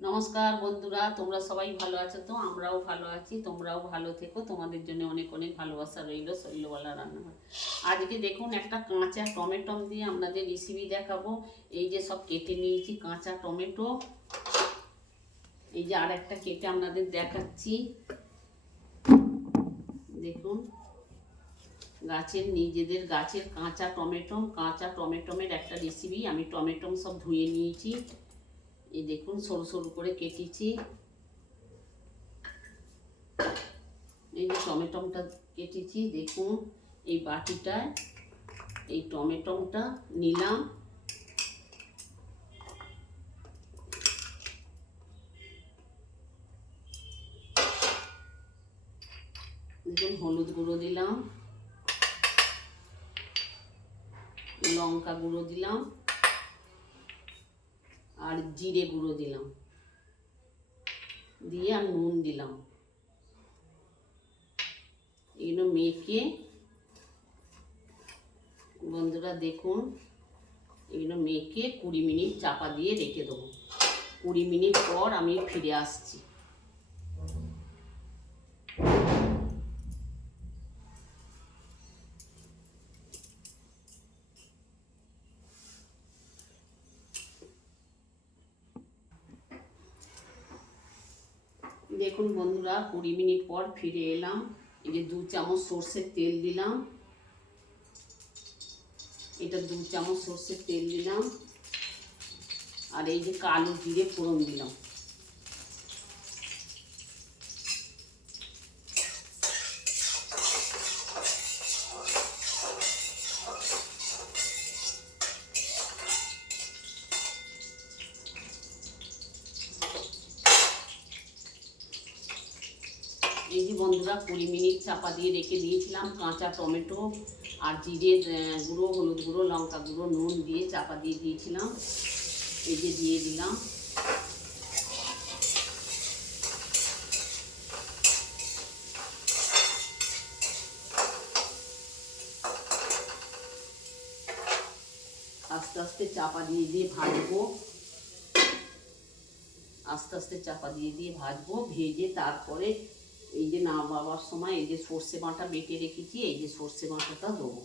নমস্কার বন্ধুরা, তোমরা সবাই ভালো আছো তো? আমরাও ভালো আছি, তোমরাও ভালো থেকো। তোমাদের জন্য অনেক অনেক ভালোবাসা রইল। শৈলবালা রান্না। আজকে দেখুন, একটা কাঁচা টমেটো দিয়ে আপনাদের রেসিপি দেখাবো। এই যে সব কেটে নিয়েছি কাঁচা টমেটো, এই যে আর একটা কেটে আপনাদের দেখাচ্ছি। দেখুন, নিজেদের গাছের কাঁচা টমেটোমের একটা রেসিপি। আমি টমেটো সব ধুয়ে নিয়েছি, এই দেখুন সরু সরু করে কেটেছি। এই যে টমেটোটা কেটেছি, দেখুন এই বাটিটায় এই টমেটোটা নিলাম। দেখুন হলুদ গুঁড়ো দিলাম, লঙ্কা গুঁড়ো দিলাম, আর জিরে গুঁড়ো দিলাম, দিয়ে আর নুন দিলাম। এগুলো মেখে বন্ধুরা দেখুন, এগুলো মেখে 20 মিনিট চাপা দিয়ে রেখে দেবো। 20 মিনিট পর আমি ফিরে আসছি। দেখুন বন্ধুরা, 20 মিনিট পর ফিরে এলাম। এই যে 2 চামচ সর্ষের তেল দিলাম, এটা 2 চামচ সর্ষের তেল দিলাম, আর এই যে কালো জিরে ফোড়ন দিলাম। এই যে বন্ধুরা 20 মিনিট চাপা দিয়ে রেখে দিয়েছিলাম। কাঁচা টমেটো আর জিরের গুঁড়ো, হলুদ গুঁড়ো, লঙ্কা গুঁড়ো, নুন দিয়ে চাপা দিয়ে দিয়েছিলাম। এই যে দিয়ে দিলাম। আস্তে আস্তে চাপা দিয়ে দিয়ে ভাজবো, আস্তে আস্তে চাপা দিয়ে দিয়ে ভাজবো। ভেজে তারপরে এই যে নামাবার সময় এই যে সর্ষে বাটা বেটে রেখেছি, এই যে সর্ষে বাটাটা দেবো।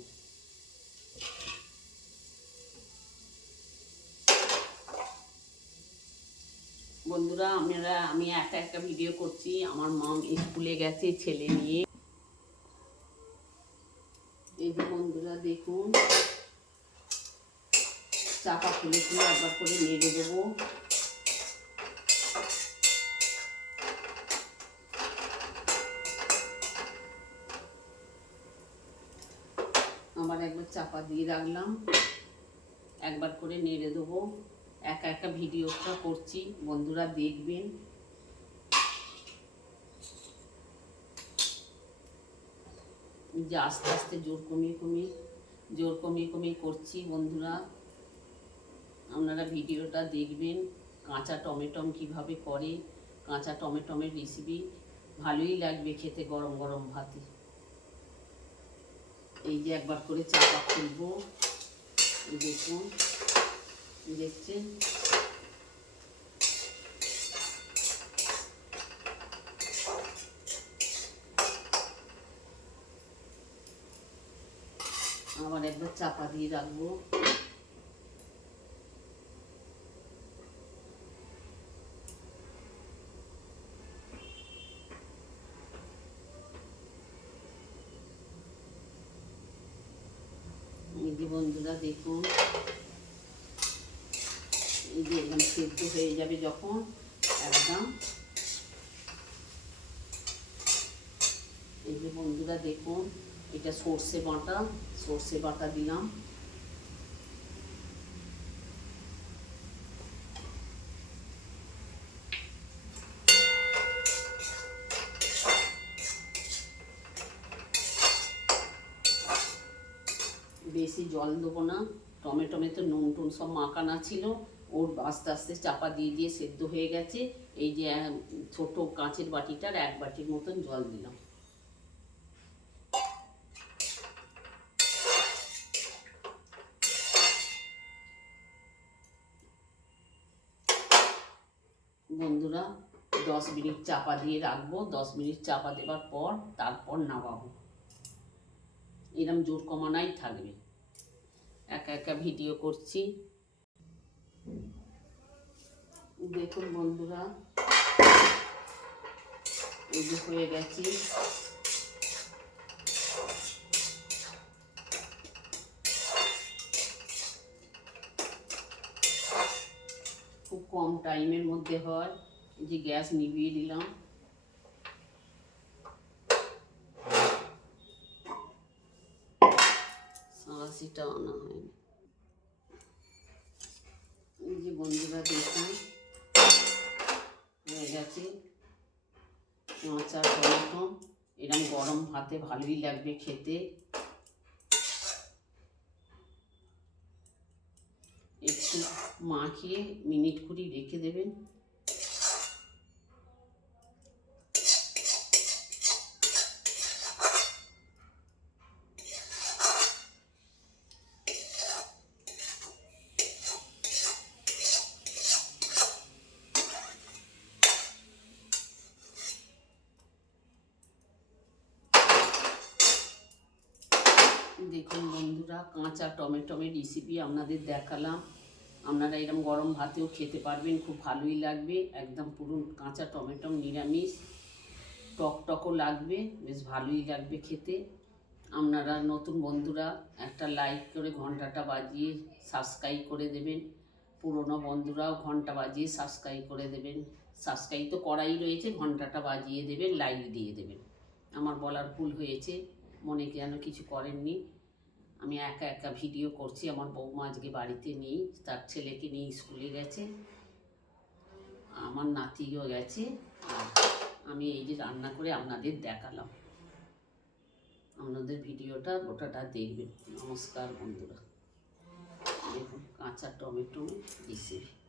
বন্ধুরা আমি একা একটা ভিডিও করছি, আমার মম স্কুলে গেছে ছেলে নিয়ে। এই যে বন্ধুরা দেখুন, চাপা খুলে খুলে একবার করে নেড়ে দেবো। আবার একবার চাপা দিয়ে রাখলাম, একবার করে নেড়ে দেবো। একা একা ভিডিওটা করছি, বন্ধুরা দেখবেন। যে আস্তে আস্তে জোর কমিয়ে কমিয়ে করছি বন্ধুরা, আপনারা ভিডিওটা দেখবেন। কাঁচা টমেটো কীভাবে করে, কাঁচা টমেটোমের রেসিপি ভালোই লাগবে খেতে গরম গরম ভাতে। এই যে একবার করে চাপা খুলবো, দেখুন, দেখছেন। আবার একবার চাপা দিয়ে রাখবো। এই যে বন্ধুরা দেখুন, এই যে একদম সেদ্ধ হয়ে যাবে যখন, একদম। এই যে বন্ধুরা দেখুন, এটা সর্ষে বাটা দিলাম। বেশি জল দেবো না, টমেটোমে তো নুন টুন সব মাখানা ছিল, ওর আস্তে আস্তে চাপা দিয়ে দিয়ে সেদ্ধ হয়ে গেছে। এই যে ছোট কাঁচের বাটিটার 1 বাটির মতন জল দিলাম। বন্ধুরা 10 মিনিট চাপা দিয়ে রাখবো। 10 মিনিট চাপা দেওয়ার পর তারপর নামাবো। এরম জোর কমানাই থাকবে। একা একা ভিডিও করছি। দেখুন বন্ধুরা, এই যে হয়ে গেছি। খুব কম টাইমের মধ্যে হয়। এই যে গ্যাস নিভিয়ে দিলাম। সাঁড়াশিটা আনা হয়নি। এই যে বন্ধুরা দেখুন হয়ে গেছে কাঁচা টমেটো। এরকম গরম ভাতে ভালোই লাগবে খেতে। একটু মাখিয়ে মিনিট 20 রেখে দেবেন। দেখুন বন্ধুরা, কাঁচা টমেটোমের রেসিপি আপনাদের দেখালাম। আপনারা এরকম গরম ভাতেও খেতে পারবেন, খুব ভালোই লাগবে। একদম পুরো কাঁচা টমেটো, নিরামিষ, টকটকও লাগবে, বেশ ভালোই লাগবে খেতে। আপনারা নতুন বন্ধুরা একটা লাইক করে ঘন্টাটা বাজিয়ে সাবস্ক্রাইব করে দেবেন। পুরনো বন্ধুরাও ঘন্টা বাজিয়ে সাবস্ক্রাইব করে দেবেন। সাবস্ক্রাইব তো করাই রয়েছে, ঘন্টাটা বাজিয়ে দেবেন, লাইক দিয়ে দেবেন। আমার বলার ভুল হয়েছে, মনে যেন কিছু করেননি। আমি একা একা ভিডিও করছি। আমার বৌমা আজকে বাড়িতে নেই, তার ছেলেকে নিয়ে স্কুলে গেছে। আমার নাতিও গেছে। আর আমি এই যে রান্না করে আপনাদের দেখালাম। আপনাদের ভিডিওটা গোটাটা দেখবেন। নমস্কার বন্ধুরা। দেখুন কাঁচা টমেটো রেসিপি।